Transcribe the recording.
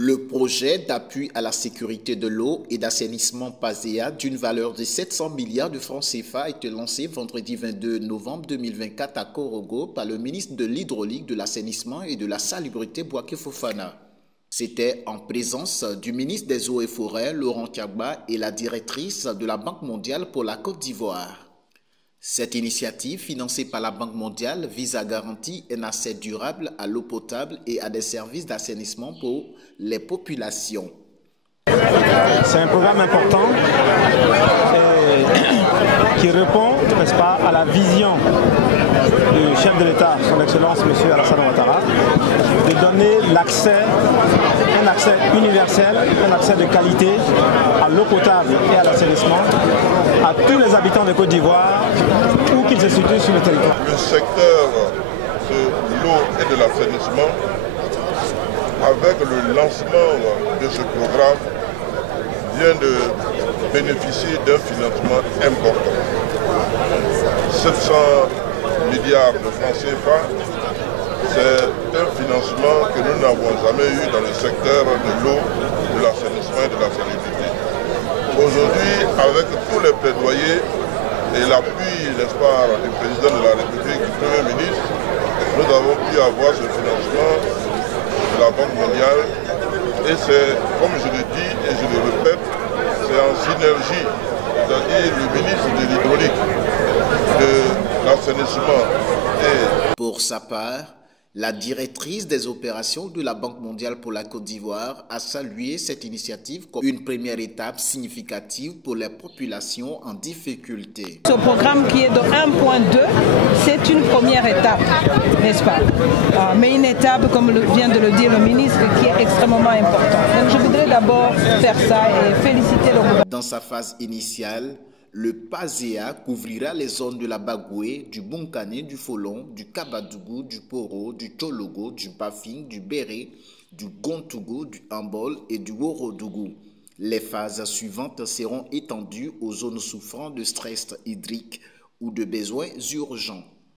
Le projet d'appui à la sécurité de l'eau et d'assainissement PASEA d'une valeur de 700 milliards de francs CFA a été lancé vendredi 22 novembre 2024 à Korogo par le ministre de l'Hydraulique, de l'Assainissement et de la Salubrité Bouaké Fofana. C'était en présence du ministre des Eaux et Forêts, Laurent Tiagba, et la directrice de la Banque mondiale pour la Côte d'Ivoire. Cette initiative, financée par la Banque mondiale, vise à garantir un accès durable à l'eau potable et à des services d'assainissement pour les populations. C'est un programme important qui répond, n'est-ce pas, à la vision du chef de l'État, son Excellence M. Alassane Ouattara, de donner un accès universel, un accès de qualité à l'eau potable et à l'assainissement à tous les habitants de Côte d'Ivoire, où qu'ils se situent sur le territoire. Le secteur de l'eau et de l'assainissement, avec le lancement de ce programme, vient de bénéficier d'un financement important. 700 milliards de francs CFA, c'est un financement que nous n'avons jamais eu dans le secteur de l'eau, de l'assainissement et de la salubrité. Aujourd'hui, avec tous les plaidoyers et l'appui, n'est-ce pas, du président de la République, du Premier ministre, nous avons pu avoir ce financement de la Banque mondiale. Et c'est, comme je le dis et je le répète, c'est en synergie, c'est-à-dire le ministre de l'Hydraulique, de l'Assainissement et... Pour sa part, la directrice des opérations de la Banque mondiale pour la Côte d'Ivoire a salué cette initiative comme une première étape significative pour les populations en difficulté. Ce programme qui est de 1.2, c'est une première étape, n'est-ce pas? Mais une étape, comme vient de le dire le ministre, qui est extrêmement importante. Donc je voudrais d'abord faire ça et féliciter le gouvernement. Dans sa phase initiale, le PASEA couvrira les zones de la Bagoué, du Bonkane, du Folon, du Kabadougou, du Poro, du Tchologo, du Bafing, du Béré, du Gontougou, du Ambol et du Worodougou. Les phases suivantes seront étendues aux zones souffrant de stress hydrique ou de besoins urgents.